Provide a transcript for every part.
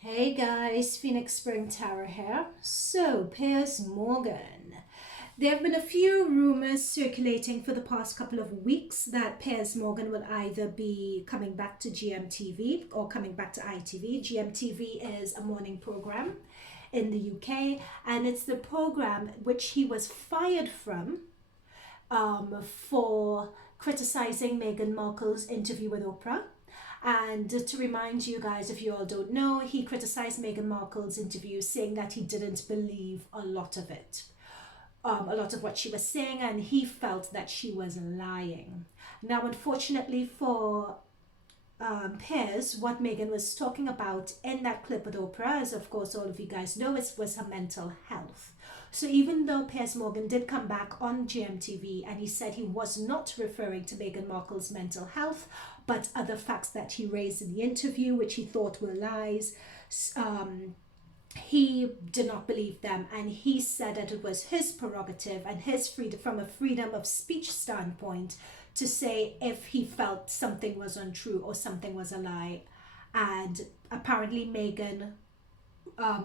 Hey guys, Phoenix Spring Tower here. So, Piers Morgan. There have been a few rumors circulating for the past couple of weeks that Piers Morgan will either be coming back to GMTV or coming back to ITV. GMTV is a morning program in the UK, and it's the program which he was fired from for criticizing Meghan Markle's interview with Oprah. And to remind you guys, if you all don't know, he criticized Meghan Markle's interview, saying that he didn't believe a lot of it, a lot of what she was saying, and he felt that she was lying. Now, unfortunately for Piers, what Meghan was talking about in that clip with Oprah, as of course all of you guys know, was her mental health. So even though Piers Morgan did come back on GMTV and he said he was not referring to Meghan Markle's mental health, but other facts that he raised in the interview, which he thought were lies, he did not believe them, and he said that it was his prerogative and his freedom, from a freedom of speech standpoint, to say if he felt something was untrue or something was a lie. And apparently Meghan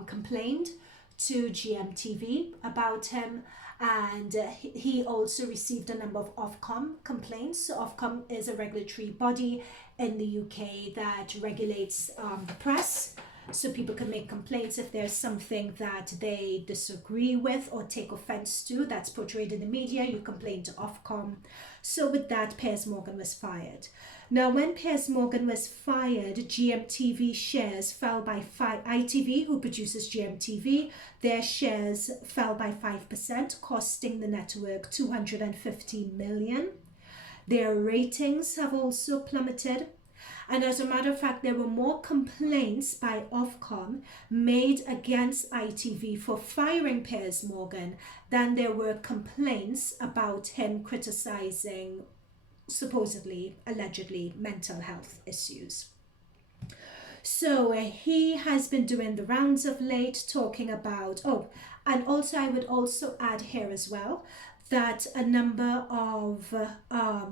complained to GMTV about him, and he also received a number of Ofcom complaints. So Ofcom is a regulatory body in the UK that regulates the press. So people can make complaints if there's something that they disagree with or take offense to that's portrayed in the media. You complain to Ofcom. So with that, Piers Morgan was fired. Now, when Piers Morgan was fired, GMTV shares fell by 5%. ITV, who produces GMTV, their shares fell by 5%, costing the network 250 million. Their ratings have also plummeted. And as a matter of fact, there were more complaints by Ofcom made against ITV for firing Piers Morgan than there were complaints about him criticizing supposedly, allegedly, mental health issues. So he has been doing the rounds of late, talking about, and also I would also add here as well that a number of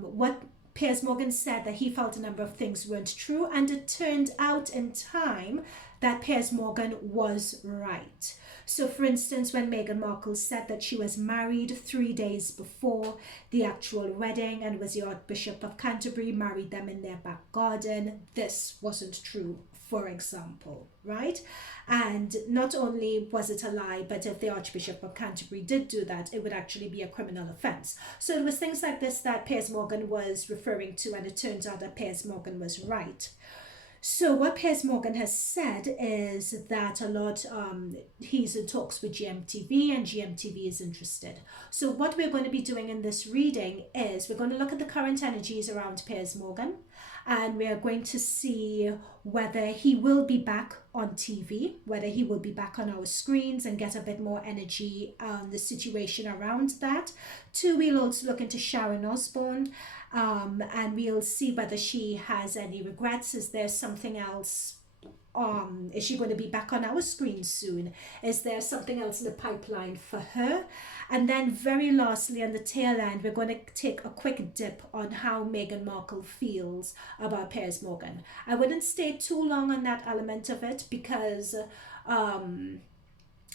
what Piers Morgan said, that he felt a number of things weren't true, and it turned out in time that Piers Morgan was right. So for instance, when Meghan Markle said that she was married 3 days before the actual wedding and was the Archbishop of Canterbury married them in their back garden, this wasn't true, for example, right? And not only was it a lie, but if the Archbishop of Canterbury did do that, it would actually be a criminal offence. So it was things like this that Piers Morgan was referring to, and it turns out that Piers Morgan was right. So what Piers Morgan has said is that he's in talks with GMTV and GMTV is interested. So what we're going to be doing in this reading is we're going to look at the current energies around Piers Morgan, and we are going to see whether he will be back on TV, whether he will be back on our screens and get a bit more energy on the situation around that. Two, we'll also look into Sharon Osbourne, and we'll see whether she has any regrets. Is there something else? Is she going to be back on our screen soon? Is there something else in the pipeline for her? And then very lastly, on the tail end, we're going to take a quick dip on how Meghan Markle feels about Piers Morgan. I wouldn't stay too long on that element of it because I'm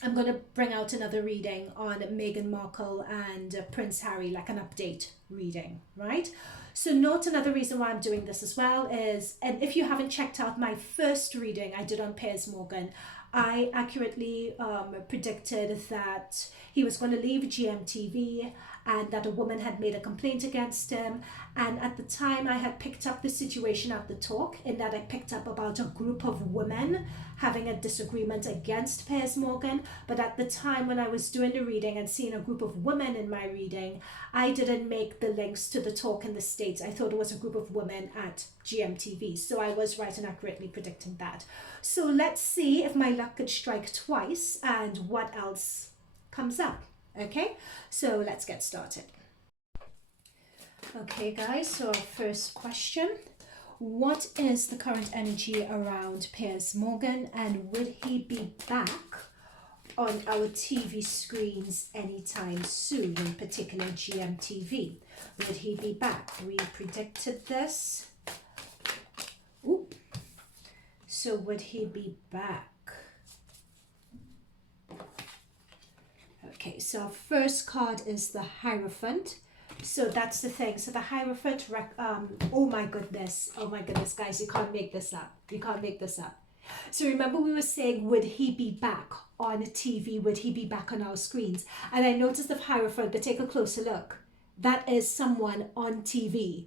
going to bring out another reading on Meghan Markle and Prince Harry, like an update reading, right? So note another reason why I'm doing this as well is, and if you haven't checked out my first reading I did on Piers Morgan, I accurately predicted that he was going to leave GMTV and that a woman had made a complaint against him. And at the time I had picked up the situation at the talk, in that I picked up about a group of women having a disagreement against Piers Morgan. But at the time when I was doing the reading and seeing a group of women in my reading, I didn't make the links to the talk in the States. I thought it was a group of women at GMTV. So I was right and accurately predicting that. So let's see if my luck could strike twice and what else comes up. Okay, so let's get started. Okay guys, so our first question: what is the current energy around Piers Morgan, and will he be back on our TV screens anytime soon, in particular GMTV? Would he be back? We predicted this. Ooh. So would he be back? Okay, so our first card is the Hierophant. So that's the thing. So the Hierophant, oh my goodness, guys, you can't make this up. You can't make this up. So remember we were saying, would he be back on TV? Would he be back on our screens? And I noticed the Hierophant, but take a closer look. That is someone on TV.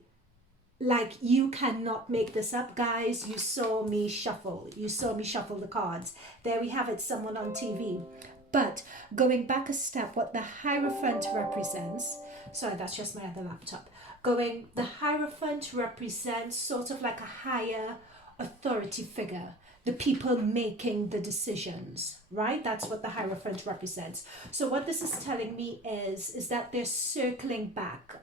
Like, you cannot make this up, guys. You saw me shuffle. You saw me shuffle the cards. There we have it, someone on TV. But going back a step, what the Hierophant represents, sorry, that's just my other laptop. The Hierophant represents sort of like a higher authority figure, the people making the decisions, right? That's what the Hierophant represents. So what this is telling me is that they're circling back.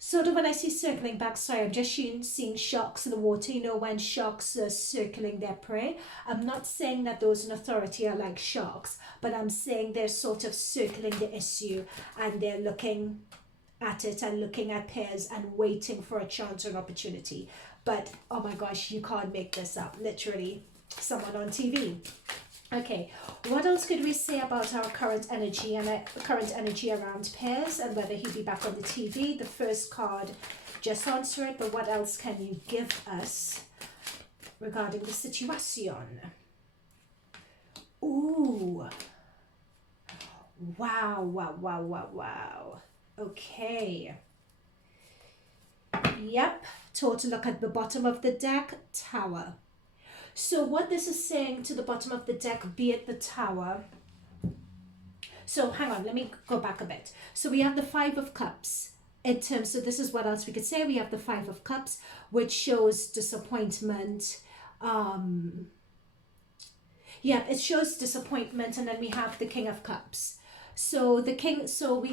Sort of when I see circling back, sorry, I'm just seeing sharks in the water, you know, when sharks are circling their prey. I'm not saying that those in authority are like sharks, but I'm saying they're sort of circling the issue and they're looking at it and looking at Piers and waiting for a chance or an opportunity. But, oh my gosh, you can't make this up. Literally, someone on TV. Okay, what else could we say about our current energy and current energy around Piers and whether he'd be back on the TV? The first card, just answer it, but what else can you give us regarding the situation? Ooh. Wow. Okay. Yep, total look at the bottom of the deck, Tower. So what this is saying to the bottom of the deck, be it the Tower. So hang on, let me go back a bit. So we have the Five of Cups. In terms, so this is what else we could say. We have the Five of Cups, which shows disappointment. Yeah, it shows disappointment, and then we have the King of Cups. So the king,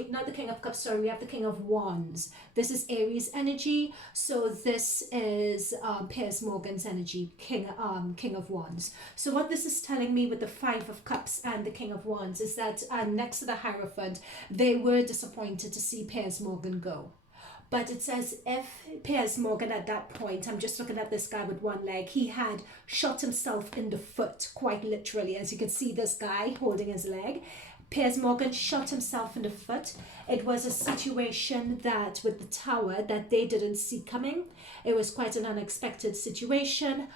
not the King of Cups, sorry, we have the King of Wands. This is Aries energy. So this is Piers Morgan's energy, King of Wands. So what this is telling me with the Five of Cups and the King of Wands is that next to the Hierophant, they were disappointed to see Piers Morgan go. But it says if Piers Morgan at that point, I'm just looking at this guy with one leg, he had shot himself in the foot, quite literally. As you can see, this guy holding his leg. Piers Morgan shot himself in the foot. It was a situation that with the Tower that they didn't see coming. It was quite an unexpected situation,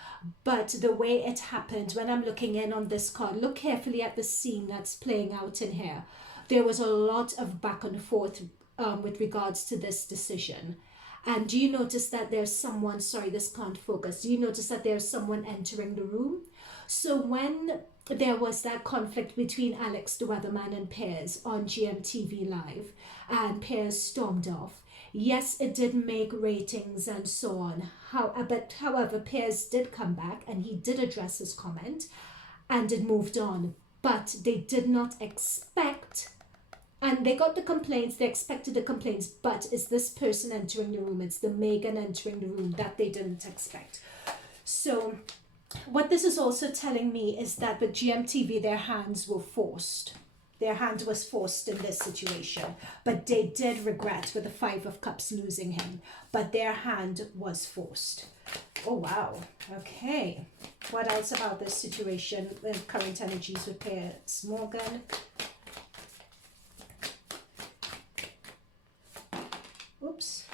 but the way it happened, when I'm looking in on this card, look carefully at the scene that's playing out in here. There was a lot of back and forth with regards to this decision. And do you notice that there's someone, sorry, this can't focus. Do you notice that there's someone entering the room? So when there was that conflict between Alex the Weatherman and Piers on GMTV Live, and Piers stormed off, yes, it did make ratings and so on. However, Piers did come back and he did address his comment and it moved on. But they did not expect, and they got the complaints, they expected the complaints, but it's this person entering the room, it's the Meghan entering the room that they didn't expect. So what this is also telling me is that with GMTV, their hands were forced. Their hand was forced in this situation, but they did regret with the Five of Cups losing him, but their hand was forced. Oh, wow. Okay. What else about this situation with current energies with Piers Morgan? Oops.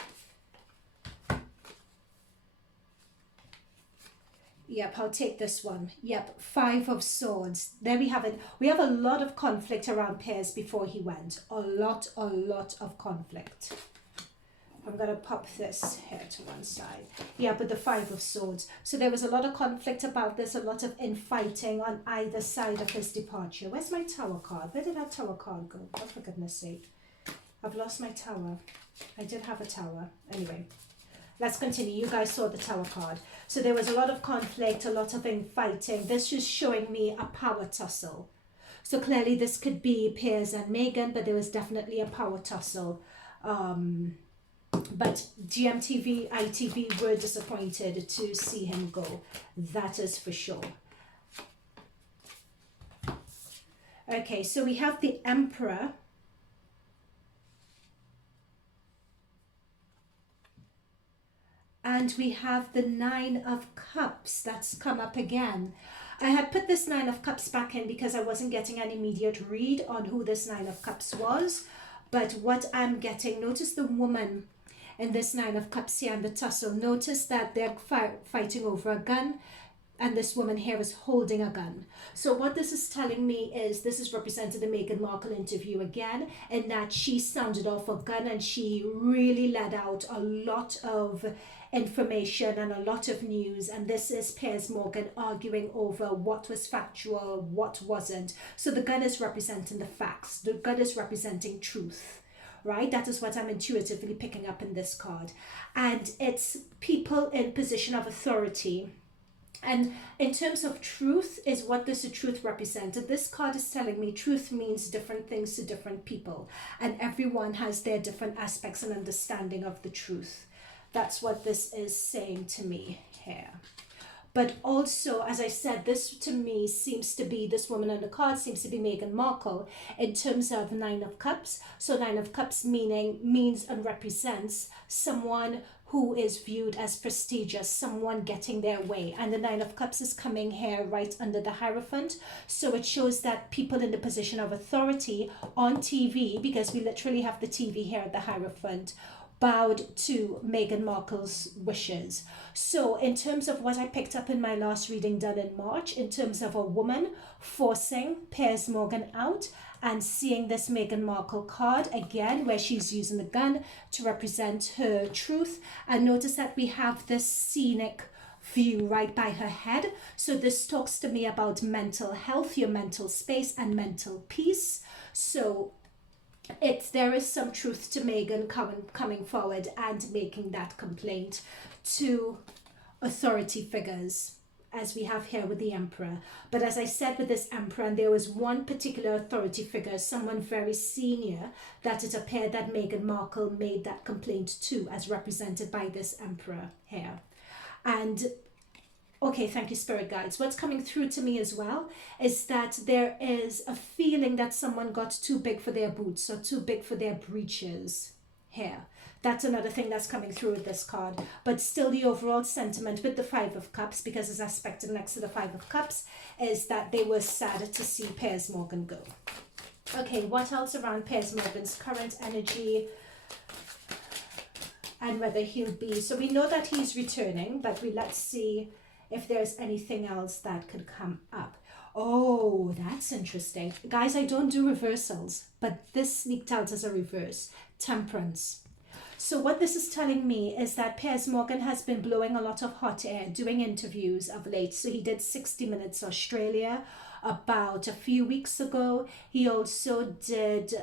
Yep, I'll take this one. Yep, Five of Swords. There we have it. We have a lot of conflict around Piers before he went. A lot of conflict. I'm going to pop this here to one side. Yeah, but the Five of Swords. So there was a lot of conflict about this, a lot of infighting on either side of his departure. Where's my Tower card? Where did that Tower card go? Oh, for goodness sake. I've lost my Tower. I did have a Tower. Anyway. Let's continue. You guys saw the Tower card. So there was a lot of conflict, a lot of infighting. This is showing me a power tussle. So clearly this could be Piers and Meghan, but there was definitely a power tussle. But GMTV, ITV were disappointed to see him go. That is for sure. Okay, so we have the Emperor. And we have the Nine of Cups that's come up again. I had put this Nine of Cups back in because I wasn't getting an immediate read on who this Nine of Cups was. But what I'm getting, notice the woman in this Nine of Cups here and the tussle. Notice that they're fighting over a gun, and this woman here is holding a gun. So what this is telling me is this is represented in the Meghan Markle interview again, in that she sounded off a gun and she really let out a lot of information and a lot of news, and this is Piers Morgan arguing over what was factual, what wasn't. So the gun is representing the facts, the gun is representing truth, right? That is what I'm intuitively picking up in this card. And it's people in position of authority. And in terms of truth, is what does the truth represent? This card is telling me truth means different things to different people, and everyone has their different aspects and understanding of the truth. That's what this is saying to me here. But also, as I said, this to me seems to be, this woman on the card seems to be Meghan Markle in terms of Nine of Cups. So Nine of Cups means and represents someone who is viewed as prestigious, someone getting their way. And the Nine of Cups is coming here right under the Hierophant. So it shows that people in the position of authority on TV, because we literally have the TV here at the Hierophant, bowed to Meghan Markle's wishes. So in terms of what I picked up in my last reading done in March, in terms of a woman forcing Piers Morgan out, and seeing this Meghan Markle card again, where she's using the gun to represent her truth. And notice that we have this scenic view right by her head. So this talks to me about mental health, your mental space, and mental peace. So there is some truth to Meghan coming forward and making that complaint to authority figures, as we have here with the Emperor. But as I said with this Emperor, and there was one particular authority figure, someone very senior, that it appeared that Meghan Markle made that complaint to, as represented by this Emperor here. And okay, thank you, Spirit Guides. What's coming through to me as well is that there is a feeling that someone got too big for their boots or too big for their breeches here. That's another thing that's coming through with this card. But still, the overall sentiment with the Five of Cups, because it's aspected next to the Five of Cups, is that they were sad to see Piers Morgan go. Okay, what else around Piers Morgan's current energy and whether he'll be... So we know that he's returning, but let's see if there's anything else that could come up. Oh, that's interesting. Guys, I don't do reversals, but this leaked out as a reverse. Temperance. So what this is telling me is that Piers Morgan has been blowing a lot of hot air, doing interviews of late. So he did 60 Minutes Australia about a few weeks ago. He also did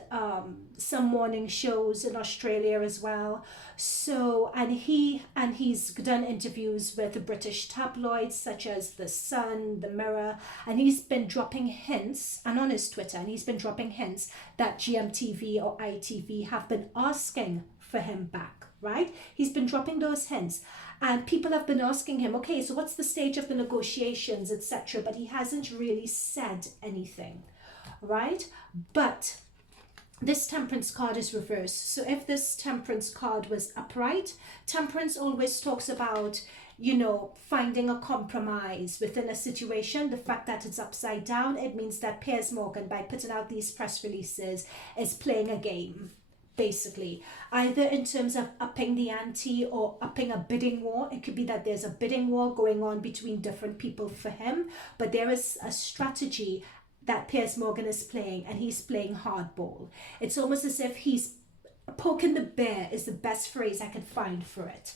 some morning shows in Australia as well. So, and he's done interviews with the British tabloids such as The Sun, The Mirror, and he's been dropping hints, and on his Twitter, and he's been dropping hints that GMTV or ITV have been asking for him back, right? He's been dropping those hints, and people have been asking him, okay, so what's the stage of the negotiations, etc., but he hasn't really said anything, right? But this Temperance card is reversed. So if this Temperance card was upright, Temperance always talks about, you know, finding a compromise within a situation. The fact that it's upside down, it means that Piers Morgan, by putting out these press releases, is playing a game, basically, either in terms of upping the ante or upping a bidding war. It could be that there's a bidding war going on between different people for him, but there is a strategy that Piers Morgan is playing, and he's playing hardball. It's almost as if he's poking the bear, is the best phrase I could find for it.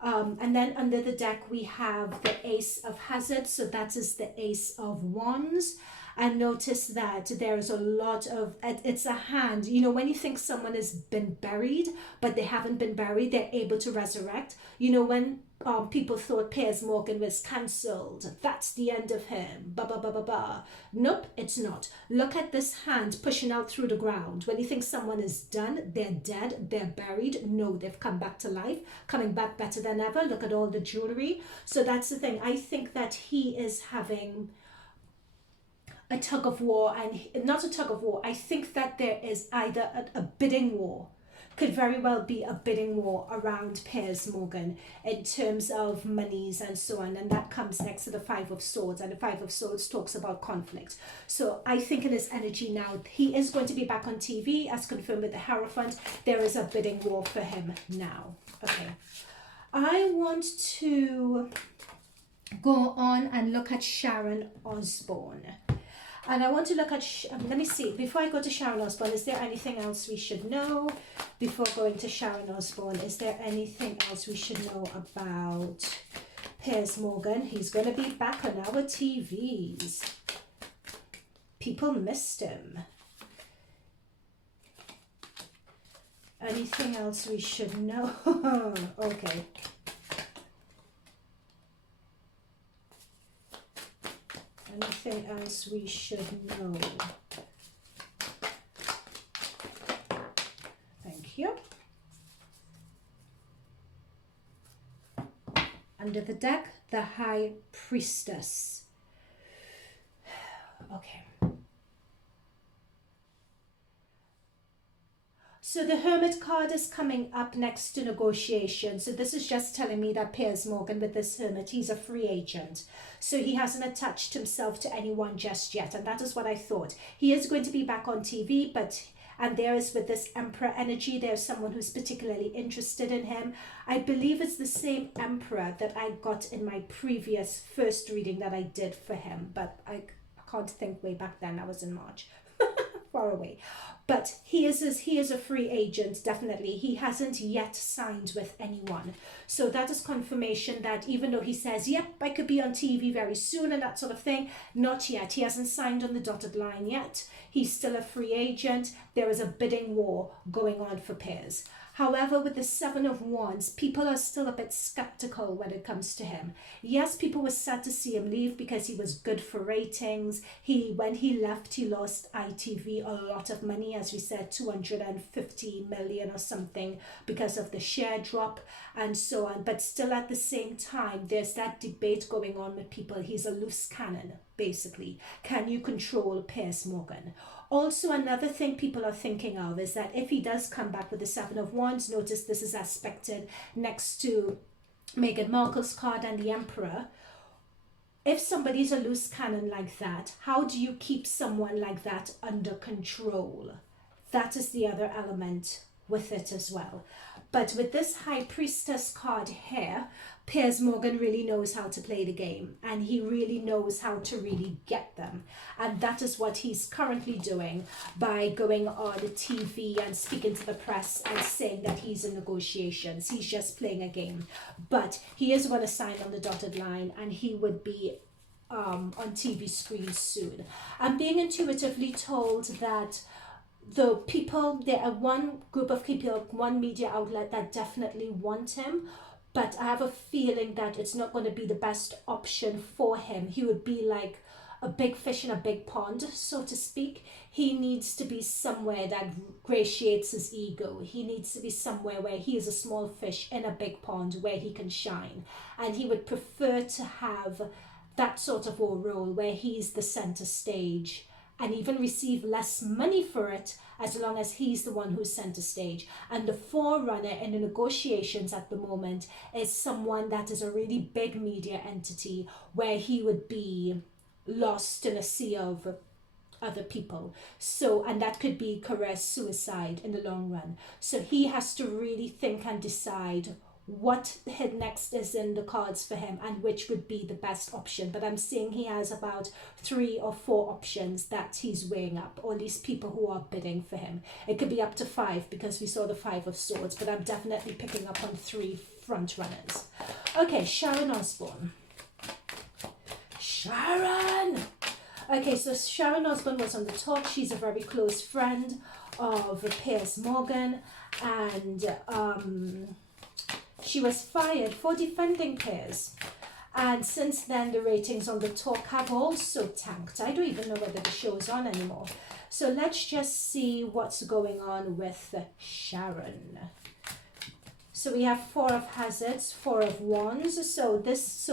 And then under the deck we have the Ace of Hazard, so that is the Ace of Wands. And notice that there's a lot of, it's a hand, you know, when you think someone has been buried, but they haven't been buried, they're able to resurrect. You know, when people thought Piers Morgan was cancelled, that's the end of him, ba ba ba ba ba. Nope, it's not. Look at this hand pushing out through the ground. When you think someone is done, they're dead, they're buried. No, they've come back to life, coming back better than ever. Look at all the jewelry. So that's the thing. I think that he is having a tug of war, and not a tug of war. I think that there is either a bidding war. could very well be a bidding war around Piers Morgan in terms of monies and so on, and that comes next to the Five of Swords, and the Five of Swords talks about conflict. So I think in his energy now, he is going to be back on TV, as confirmed with the Hierophant. There is a bidding war for him now. Okay, I want to go on and look at Sharon Osbourne. And I want to look at, let me see, before I go to Sharon Osbourne, is there anything else we should know? Before going to Sharon Osbourne, is there anything else we should know about Piers Morgan? He's going to be back on our TVs. People missed him. Anything else we should know? Okay. Anything else we should know? Thank you. Under the deck, the High Priestess. Okay. So the Hermit card is coming up next to negotiation. So this is just telling me that Piers Morgan, with this Hermit, he's a free agent. So he hasn't attached himself to anyone just yet. And that is what I thought. He is going to be back on TV, and there is, with this Emperor energy, there's someone who's particularly interested in him. I believe it's the same Emperor that I got in my previous first reading that I did for him. But I can't think way back then. I was in March. Far away. But he is a free agent, definitely. He hasn't yet signed with anyone. So that is confirmation that even though he says, yep, I could be on TV very soon and that sort of thing, not yet. He hasn't signed on the dotted line yet. He's still a free agent. There is a bidding war going on for Piers. However, with the Seven of Wands, people are still a bit skeptical when it comes to him. Yes, people were sad to see him leave because he was good for ratings. When he left, he lost ITV a lot of money, as we said, 250 million or something because of the share drop and so on. But still at the same time, there's that debate going on with people. He's a loose cannon, basically. Can you control Piers Morgan? Also, another thing people are thinking of is that if he does come back with the Seven of Wands, notice this is aspected next to Meghan Markle's card and the Emperor. If somebody's a loose cannon like that, how do you keep someone like that under control? That is the other element with it as well. But with this High Priestess card here, Piers Morgan really knows how to play the game, and he really knows how to really get them. And that is what he's currently doing by going on TV and speaking to the press and saying that he's in negotiations. He's just playing a game. But he is going to sign on the dotted line, and he would be on TV screens soon. I'm being intuitively told that the people, there are one group of people, one media outlet that definitely want him, but I have a feeling that it's not going to be the best option for him. He would be like a big fish in a big pond, so to speak. He needs to be somewhere that gratiates his ego. He needs to be somewhere where he is a small fish in a big pond where he can shine. And he would prefer to have that sort of a role where he's the center stage and even receive less money for it as long as he's the one who's center stage. And the forerunner in the negotiations at the moment is someone that is a really big media entity where he would be lost in a sea of other people. So, and that could be career suicide in the long run. So he has to really think and decide what next is in the cards for him and which would be the best option. But I'm seeing he has about 3 or 4 options that he's weighing up, or at least people who are bidding for him. It could be up to 5 because we saw the 5 of Swords, but I'm definitely picking up on 3 front runners. Okay, Sharon Osbourne. Sharon! Okay, so Sharon Osbourne was on the talk. She's a very close friend of Piers Morgan, and she was fired for defending Piers. And since then, the ratings on the talk have also tanked. I don't even know whether the show's on anymore. So let's just see what's going on with Sharon. So we have Four of Hazards, Four of Wands. So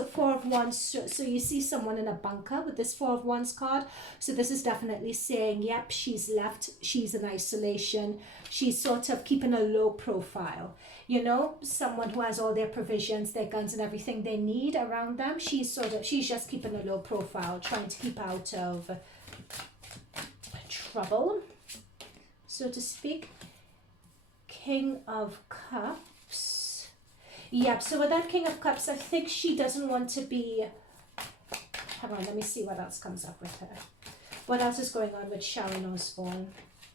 Four of Wands, so you see someone in a bunker with this Four of Wands card. So this is definitely saying, yep, she's left, she's in isolation, she's sort of keeping a low profile. You know, someone who has all their provisions, their guns and everything they need around them. She's just keeping a low profile, trying to keep out of trouble, so to speak. King of Cups. Yep, so with that King of Cups, I think she doesn't want to be... Hang on, let me see what else comes up with her. What else is going on with Sharon Osbourne?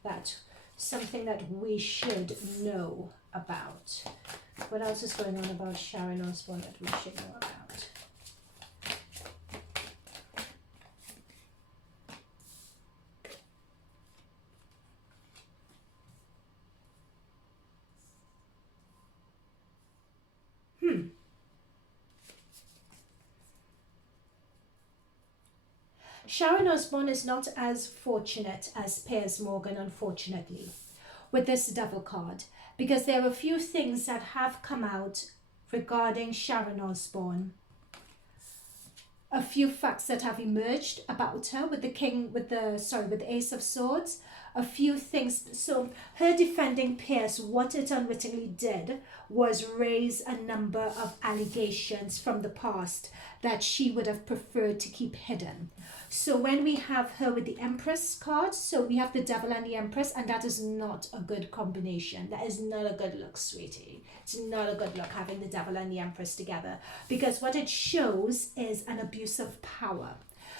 That something that we should know about. What else is going on about Sharon Osbourne that we should know about? Sharon Osbourne is not as fortunate as Piers Morgan, unfortunately, with this Devil card, because there are a few things that have come out regarding Sharon Osbourne. A few facts that have emerged about her with the Ace of Swords. A few things. So her defending Piers, what it unwittingly did was raise a number of allegations from the past that she would have preferred to keep hidden. So when we have her with the Empress card, so we have the Devil and the Empress, and that is not a good combination. That is not a good look, sweetie. It's not a good look having the Devil and the Empress together, because what it shows is an abuse of power.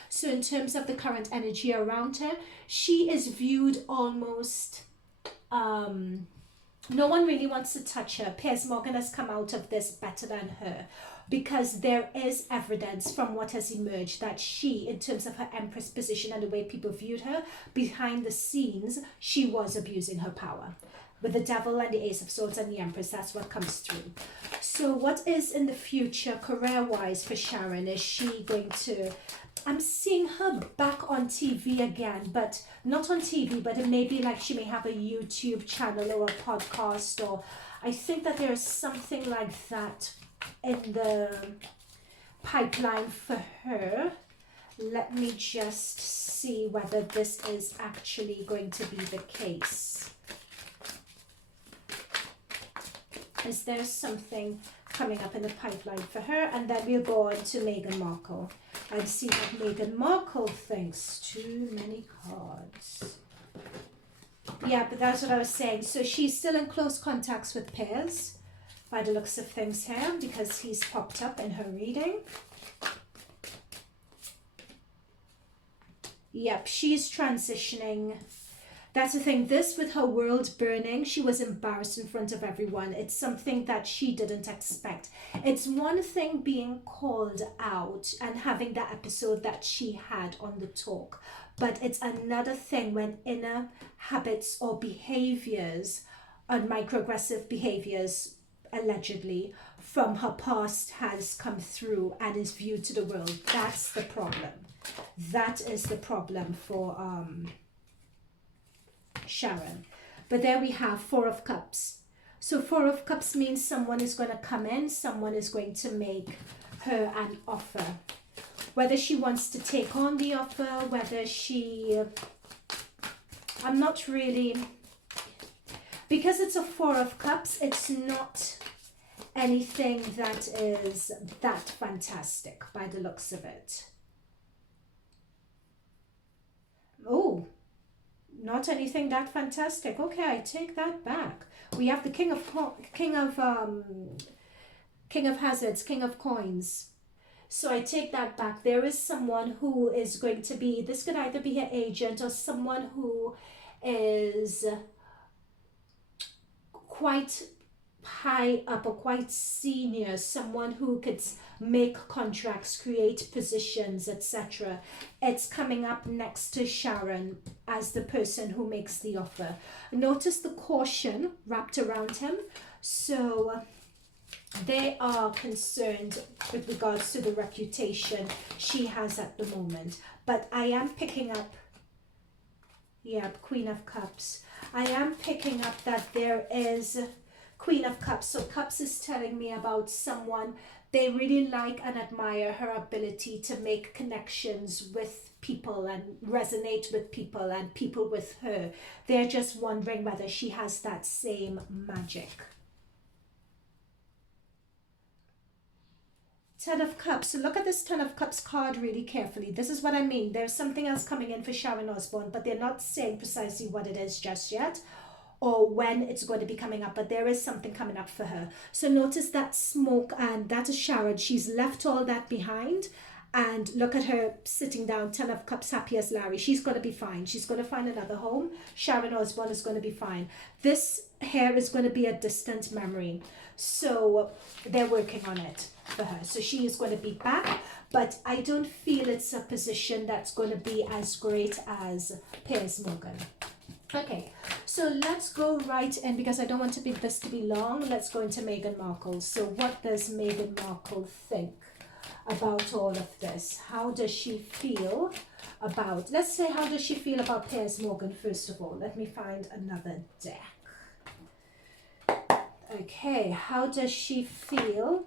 So in terms of the current energy around her, she is viewed almost... no one really wants to touch her. Piers Morgan has come out of this better than her, because there is evidence from what has emerged that she, in terms of her Empress position and the way people viewed her, behind the scenes, she was abusing her power. With the Devil and the Ace of Swords and the Empress, that's what comes through. So what is in the future career-wise for Sharon? Is she going to... I'm seeing her back on TV again, but not on TV, but it may be like she may have a YouTube channel or a podcast, or I think that there is something like that in the pipeline for her. Let me just see whether this is actually going to be the case. Is there something coming up in the pipeline for her? And then we'll go on to Meghan Markle and see what Meghan Markle thinks. Too many cards. Yeah, but that's what I was saying. So she's still in close contacts with Piers, by the looks of things here, because he's popped up in her reading. Yep, she's transitioning. That's the thing. This, with her world burning, she was embarrassed in front of everyone. It's something that she didn't expect. It's one thing being called out and having that episode that she had on the talk, but it's another thing when inner habits or behaviors, and microaggressive behaviors, allegedly, from her past has come through and is viewed to the world. That's the problem. That is the problem for Sharon. But there we have Four of Cups. So Four of Cups means someone is going to come in, someone is going to make her an offer. Whether she wants to take on the offer, whether she... I'm not really... Because it's a Four of Cups, it's not anything that is that fantastic by the looks of it. Oh, not anything that fantastic. Okay, I take that back. We have the King of Hazards, King of Coins. So I take that back. There is someone who is going to be, this could either be her agent or someone who is quite high up or quite senior, someone who could make contracts, create positions, etc. It's coming up next to Sharon as the person who makes the offer. Notice the caution wrapped around him. So they are concerned with regards to the reputation she has at the moment. But I am picking up, yeah, Queen of Cups. I am picking up that there is Queen of Cups. So Cups is telling me about someone, they really like and admire her ability to make connections with people and resonate with people and people with her. They're just wondering whether she has that same magic. Ten of Cups. So look at this Ten of Cups card really carefully. This is what I mean. There's something else coming in for Sharon Osbourne, but they're not saying precisely what it is just yet or when it's going to be coming up, but there is something coming up for her. So notice that smoke, and that is Sharon. She's left all that behind, and look at her sitting down, Ten of Cups, happy as Larry. She's going to be fine. She's going to find another home. Sharon Osbourne is going to be fine. This hair is going to be a distant memory, so they're working on it for her. So she is going to be back, but I don't feel it's a position that's going to be as great as Piers Morgan. Okay, so let's go right in, because I don't want this to be long. Let's go into Meghan Markle. So what does Meghan Markle think about all of this? How does she feel about, let's say, how does she feel about Piers Morgan first of all? Let me find another deck. Okay, how does she feel?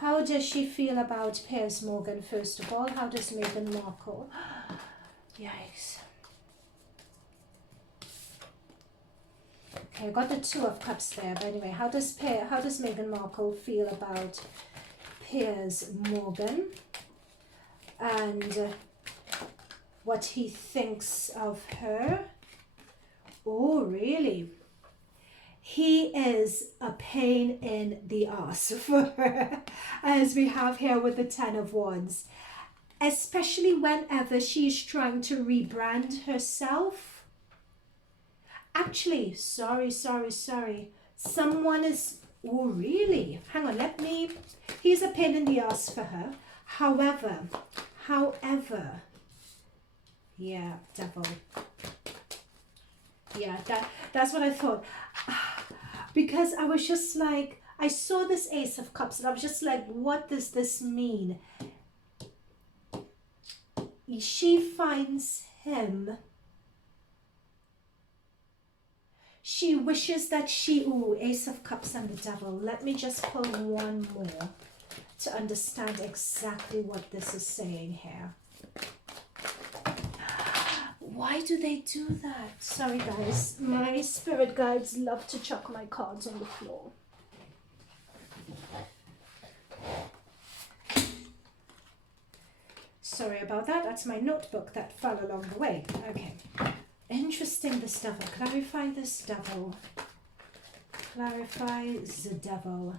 How does she feel about Piers Morgan first of all? How does Meghan Markle? Yikes. Okay, I got the Two of Cups there, but anyway, how does Meghan Markle feel about Piers Morgan and what he thinks of her? Oh, really? He is a pain in the ass for her, as we have here with the Ten of Wands, especially whenever she's trying to rebrand herself. Actually, sorry. Someone is, oh really? Hang on, he's a pain in the ass for her. However, yeah, devil. Yeah, that's what I thought. Because I was just like, I saw this Ace of Cups and I was just like, what does this mean? She finds him. She wishes that Ace of Cups and the Devil. Let me just pull one more to understand exactly what this is saying here. Why do they do that? Sorry guys, my spirit guides love to chuck my cards on the floor. Sorry about that, that's my notebook that fell along the way. Okay, interesting, this devil. Clarify this devil. Clarify the devil.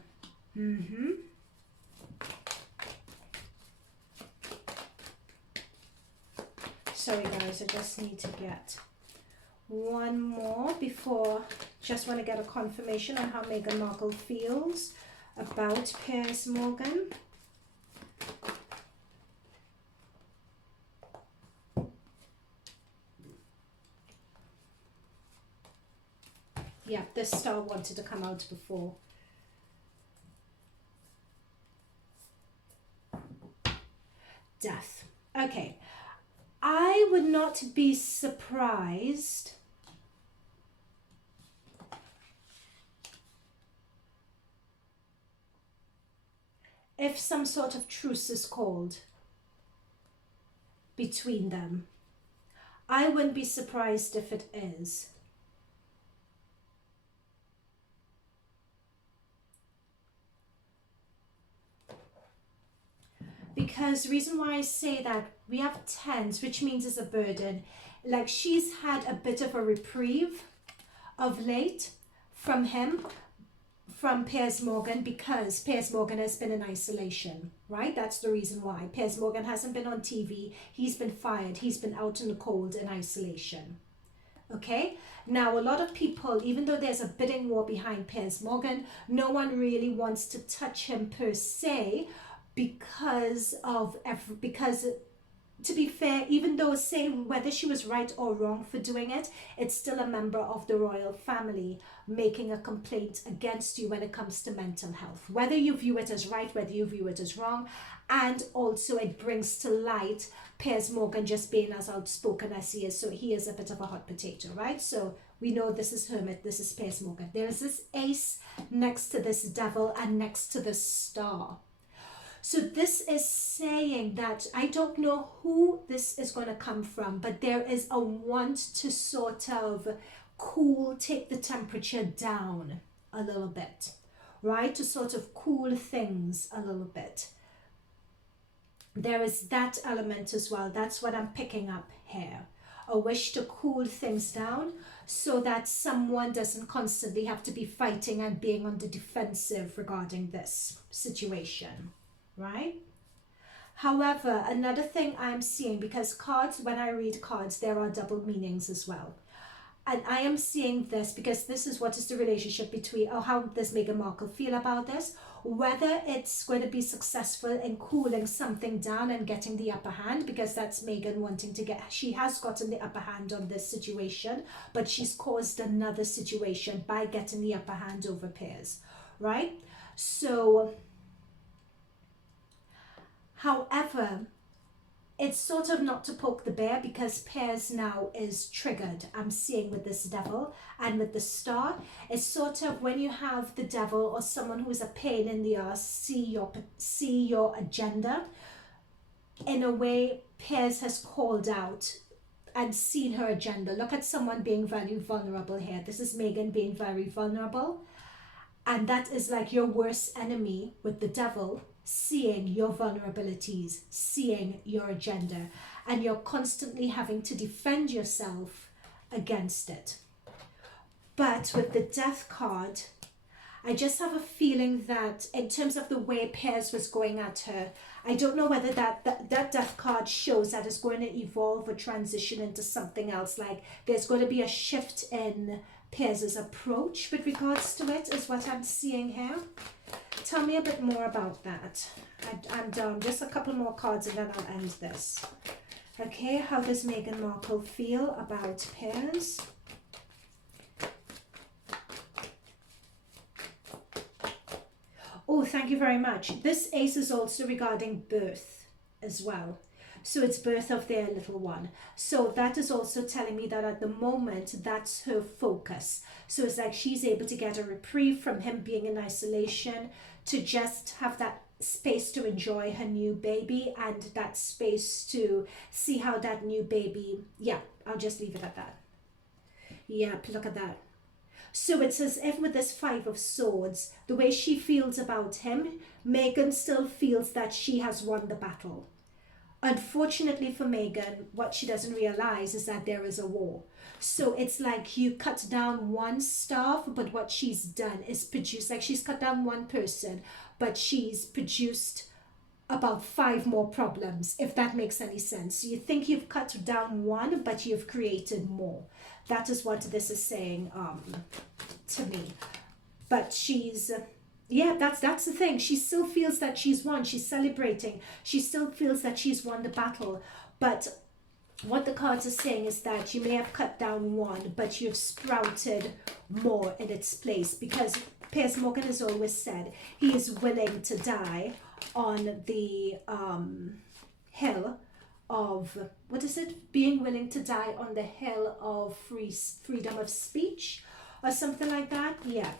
Sorry guys, I just need to get one more before, just want to get a confirmation on how Meghan Markle feels about Piers Morgan. Yeah, this star wanted to come out before. Death. Okay. I would not be surprised if some sort of truce is called between them. I wouldn't be surprised if it is. Because the reason why I say that, we have tens, which means it's a burden. Like she's had a bit of a reprieve of late from Piers Morgan, because Piers Morgan has been in isolation, right? That's the reason why. Piers Morgan hasn't been on TV. He's been fired. He's been out in the cold in isolation. Okay? Now, a lot of people, even though there's a bidding war behind Piers Morgan, no one really wants to touch him per se, because to be fair, even though saying whether she was right or wrong for doing it, it's still a member of the royal family making a complaint against you when it comes to mental health. Whether you view it as right, whether you view it as wrong, and also it brings to light Piers Morgan just being as outspoken as he is. So he is a bit of a hot potato, right? So we know this is Hermit, this is Piers Morgan. There is this ace next to this devil and next to this star. So this is saying that I don't know who this is going to come from, but there is a want to sort of take the temperature down a little bit, right? To sort of cool things a little bit. There is that element as well. That's what I'm picking up here. A wish to cool things down so that someone doesn't constantly have to be fighting and being on the defensive regarding this situation. Right? However, another thing I'm seeing, because cards, when I read cards, there are double meanings as well. And I am seeing this because this is what is the relationship between, or how does Meghan Markle feel about this? Whether it's going to be successful in cooling something down and getting the upper hand, because that's Meghan wanting to get, she has gotten the upper hand on this situation, but she's caused another situation by getting the upper hand over Piers, right? So, however, it's sort of not to poke the bear because Piers now is triggered. I'm seeing with this devil and with the star. It's sort of when you have the devil or someone who is a pain in the ass see your agenda. In a way, Piers has called out and seen her agenda. Look at someone being very vulnerable here. This is Meghan being very vulnerable. And that is like your worst enemy with the devil, seeing your vulnerabilities, seeing your agenda, and you're constantly having to defend yourself against it. But with the Death card, I just have a feeling that in terms of the way Piers was going at her, I don't know whether that Death card shows that it's going to evolve or transition into something else. Like there's going to be a shift in Piers's approach with regards to it, is what I'm seeing here. Tell me a bit more about that. I'm done. Just a couple more cards and then I'll end this. Okay, how does Meghan Markle feel about Piers? Oh, thank you very much. This ace is also regarding birth as well. So it's birth of their little one. So that is also telling me that at the moment, that's her focus. So it's like she's able to get a reprieve from him being in isolation, to just have that space to enjoy her new baby and that space to see how that new baby, yeah, I'll just leave it at that. Yeah, look at that. So it's as if with this Five of Swords, the way she feels about him, Meghan still feels that she has won the battle. Unfortunately for Meghan, what she doesn't realize is that there is a war. So it's like you cut down one staff, but what she's done is produce, like she's cut down one person, but she's produced about 5 more problems, if that makes any sense. So you think you've cut down one, but you've created more. That is what this is saying to me. But she's... yeah, that's the thing. She still feels that she's won. She's celebrating. She still feels that she's won the battle. But what the cards are saying is that you may have cut down one, but you've sprouted more in its place. Because Piers Morgan has always said he is willing to die on the hill of, what is it? Being willing to die on the hill of freedom of speech or something like that. Yeah.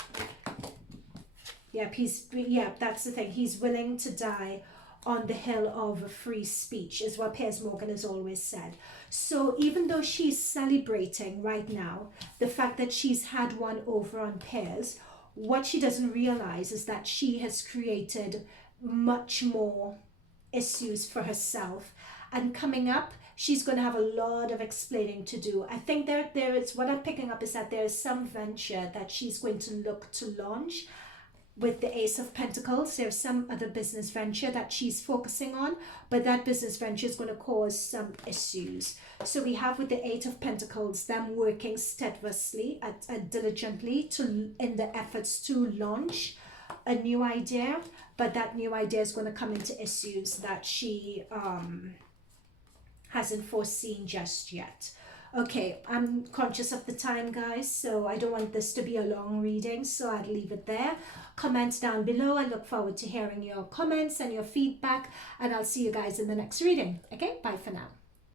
Yeah, that's the thing. He's willing to die on the hill of free speech, is what Piers Morgan has always said. So even though she's celebrating right now the fact that she's had one over on Piers, what she doesn't realize is that she has created much more issues for herself. And coming up, she's going to have a lot of explaining to do. I think there is, what I'm picking up is that there is some venture that she's going to look to launch. With the Ace of Pentacles, there's some other business venture that she's focusing on, but that business venture is going to cause some issues. So we have with the Eight of Pentacles, them working steadfastly, diligently in the efforts to launch a new idea, but that new idea is going to come into issues that she hasn't foreseen just yet. Okay, I'm conscious of the time, guys, so I don't want this to be a long reading, so I'll leave it there. Comment down below. I look forward to hearing your comments and your feedback, and I'll see you guys in the next reading. Okay, bye for now.